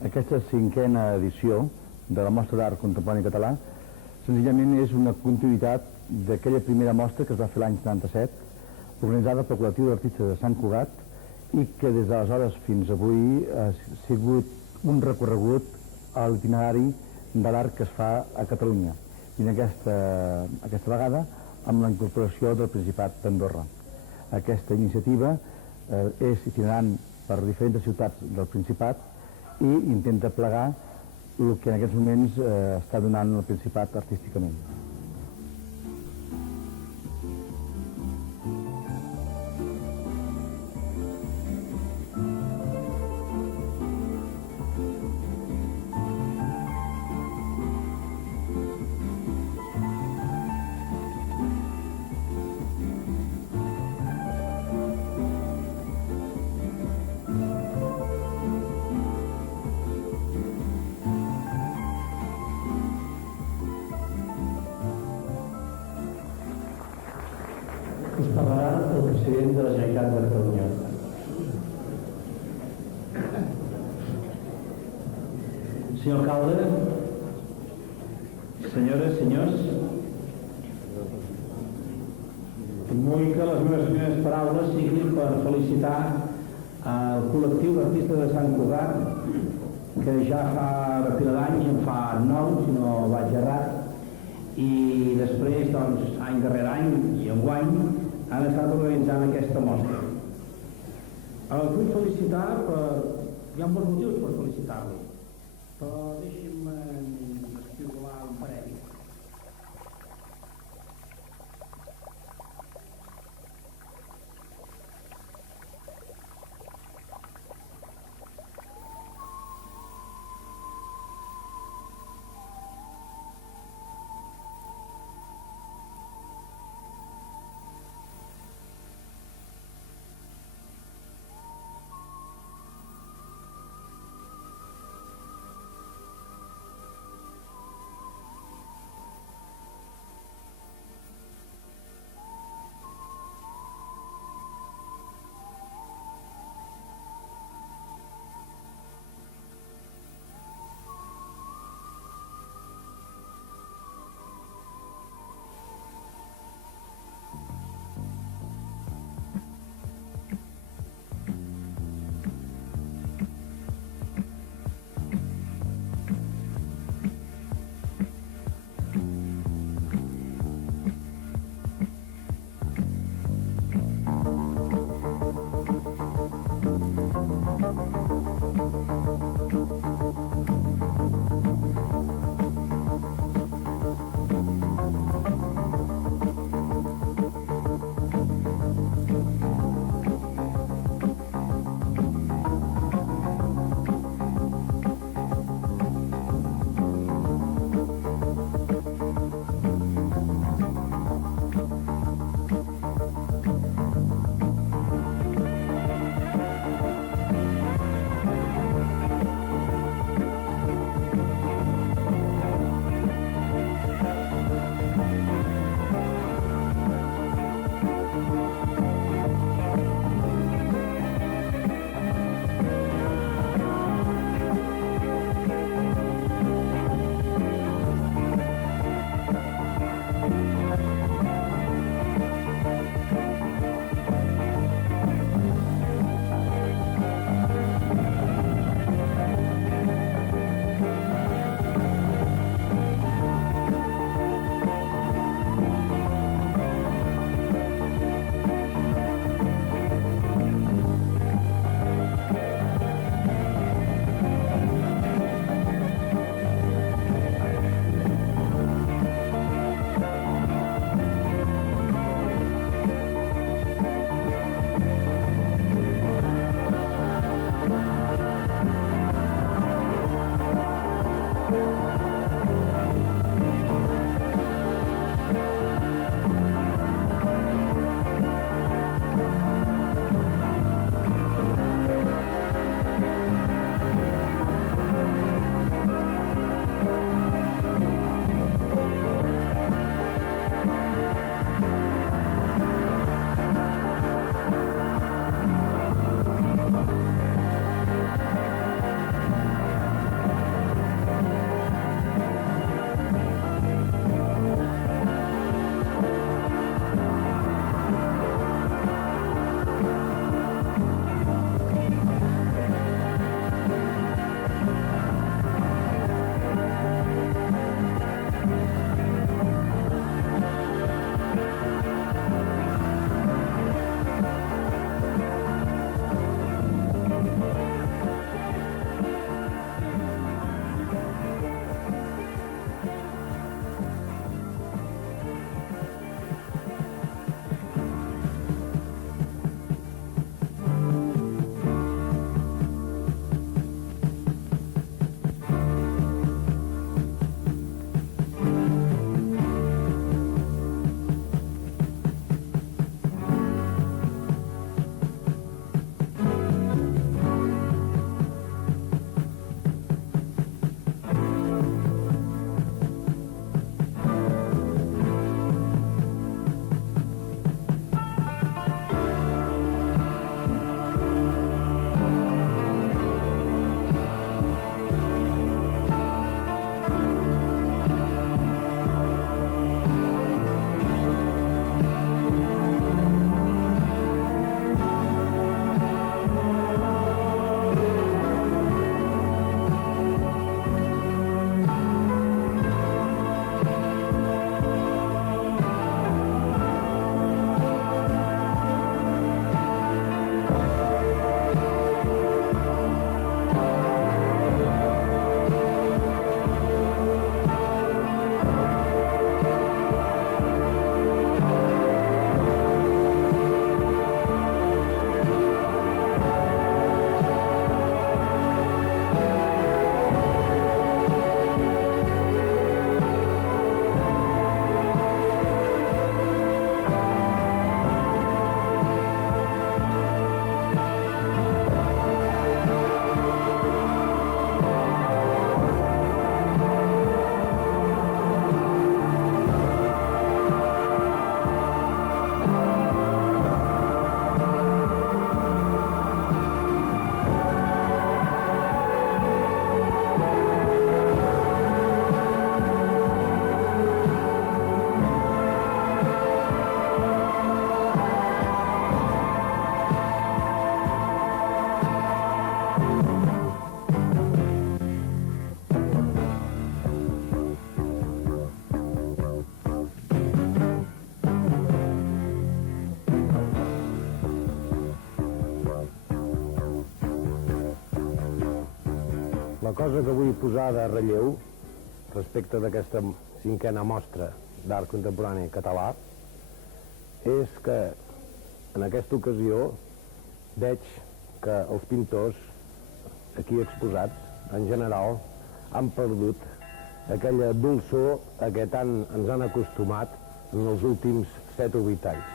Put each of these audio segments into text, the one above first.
Aquesta cinquena edició de la Mostra d'Art Contemporani Català senzillament és una continuïtat d'aquella primera mostra que es va fer l'any 77, organitzada pel col·lectiu d'artistes de Sant Cugat i que des d'aleshores fins avui ha sigut un recorregut a l'itinerari de l'art que es fa a Catalunya i aquesta vegada amb la incorporació del Principat d'Andorra. Aquesta iniciativa és itinerant per diferents ciutats del Principat i intenta plegar el que en aquests moments està donant el Principat artísticament. Us parlarà el president de la Generalitat de Catalunya. Senyor alcalde, senyores, senyors, vull que les meves primeres paraules siguin per felicitar el col·lectiu d'artistes de Sant Cugat, que ja fa pila d'anys, en fa 9, si no vaig errat, i després, doncs, any darrere any i enguany, han estat organitzant aquesta mostra. Els vull felicitar per... Hi ha molts motius per felicitar-lo, però deixi'm espigolar un parell. La cosa que vull posar de relleu respecte d'aquesta 5a mostra d'art contemporani català és que en aquesta ocasió veig que els pintors aquí exposats, en general, han perdut aquella dolçor a què tant ens han acostumat en els últims 7 o 8 anys.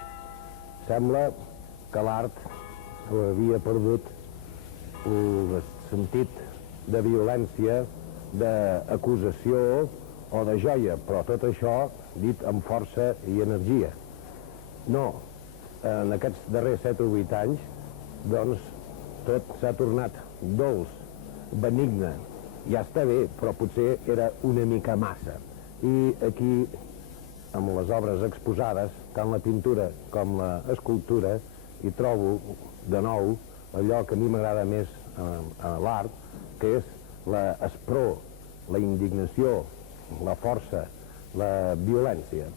Sembla que l'art havia perdut el sentit de violència, d'acusació o de joia, però tot això dit amb força i energia. No, en aquests darrers 7 o 8 anys, doncs, tot s'ha tornat dolç, benigne. Ja està bé, però potser era una mica massa. I aquí, amb les obres exposades, tant la pintura com l'escultura, hi trobo, de nou, allò que a mi m'agrada més a l'art, que és l'espror, la indignació, la força, la violència.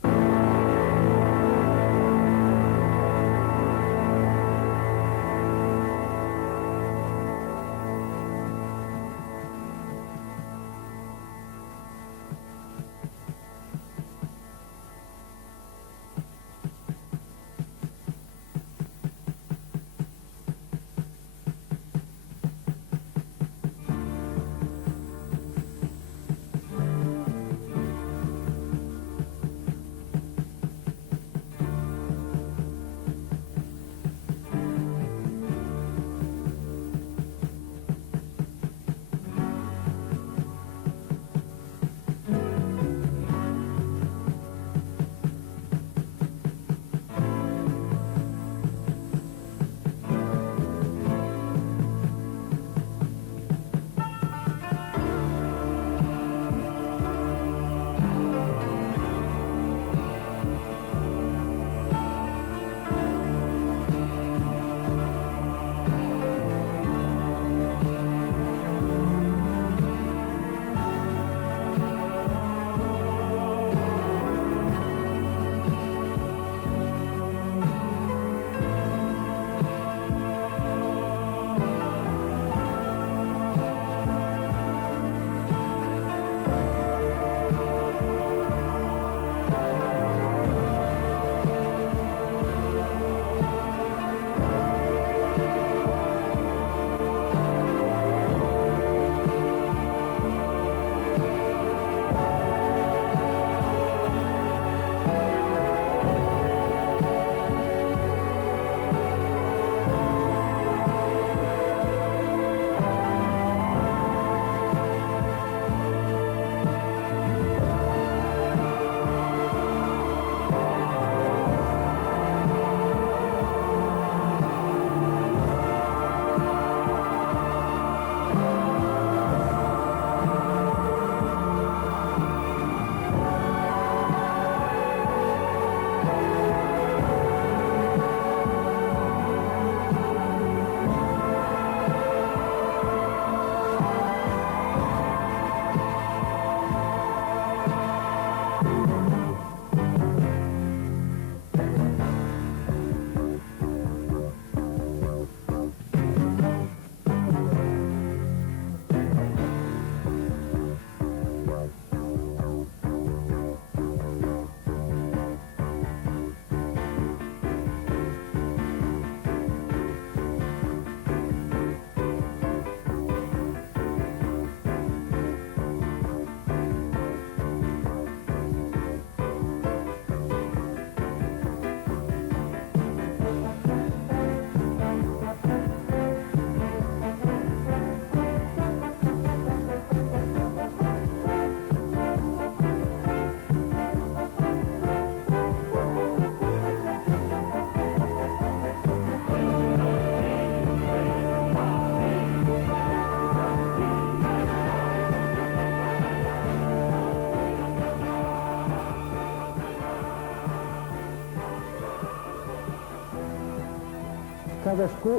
Cadascú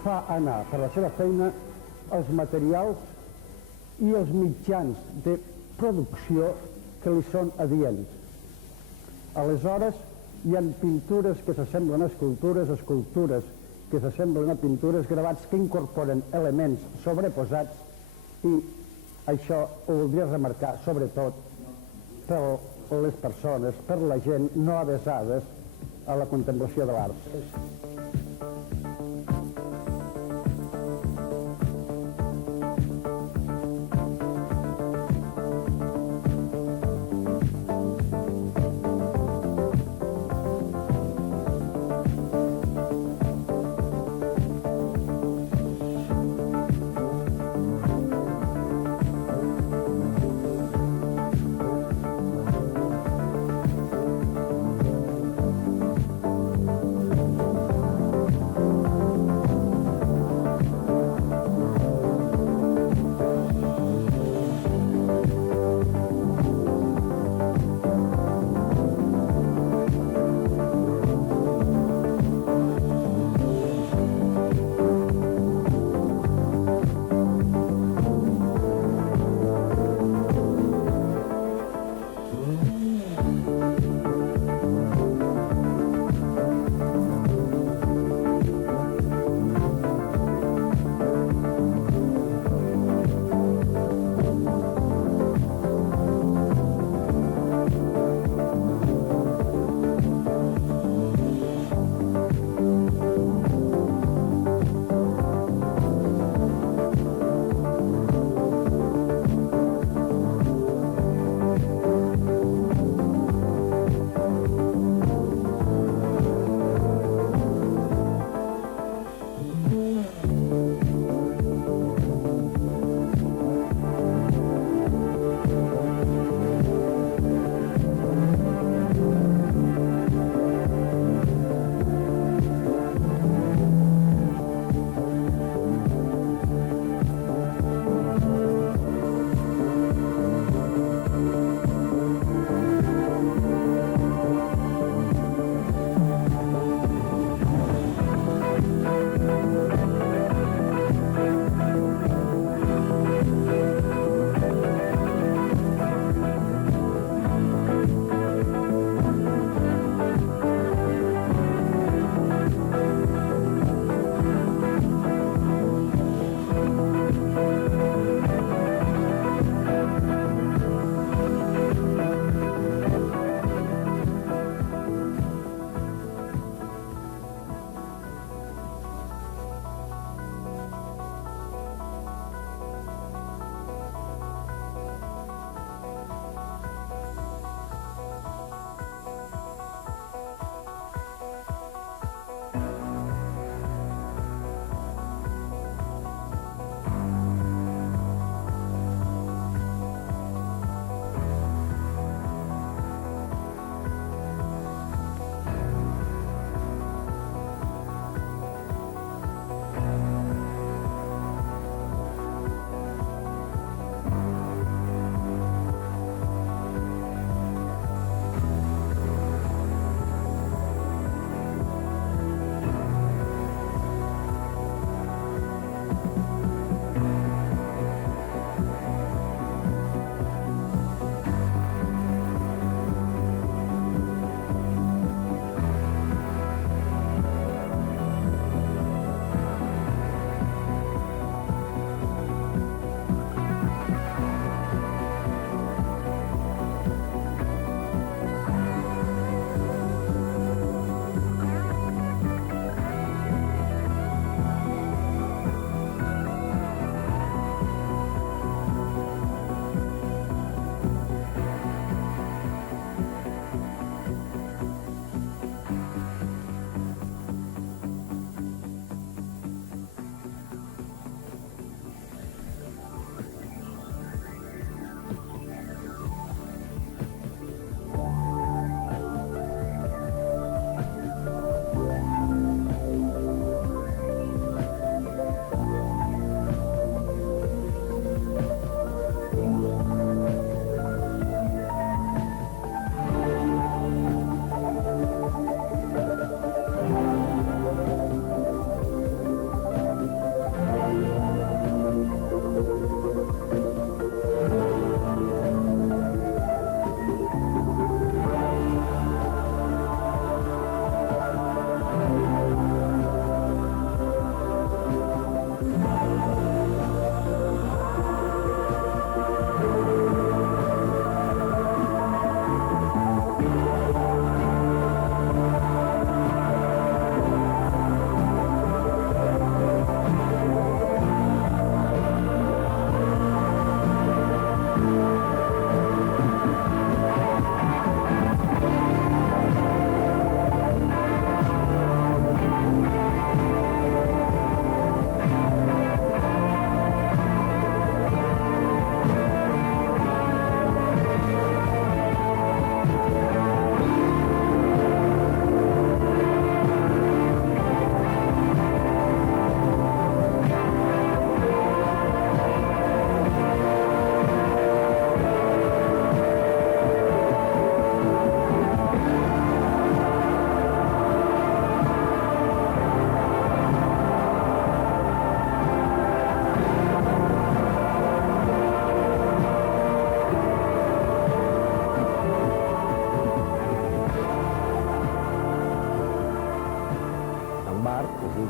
fa anar per la seva feina els materials i els mitjans de producció que li són adients. Aleshores, hi ha pintures que s'assemblen a escultures, escultures que s'assemblen a pintures, gravats que incorporen elements sobreposats I això ho voldria remarcar, sobretot, per les persones, per la gent no avesades a la contemplació de l'art.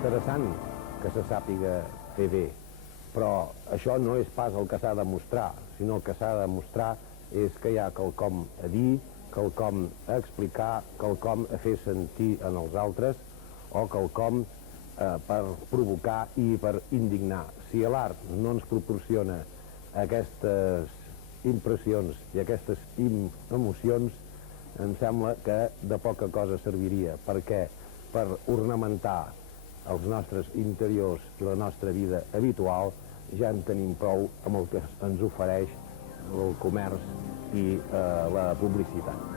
interessant que se sàpiga fer bé, però això no és pas el que s'ha de mostrar, sinó el que s'ha de mostrar és que hi ha quelcom a dir, quelcom a explicar, quelcom a fer sentir en els altres o quelcom per provocar i per indignar. Si l'art no ens proporciona aquestes impressions i aquestes emocions, em sembla que de poca cosa serviria, perquè per ornamentar els nostres interiors i la nostra vida habitual ja en tenim prou amb el que ens ofereix el comerç i la publicitat.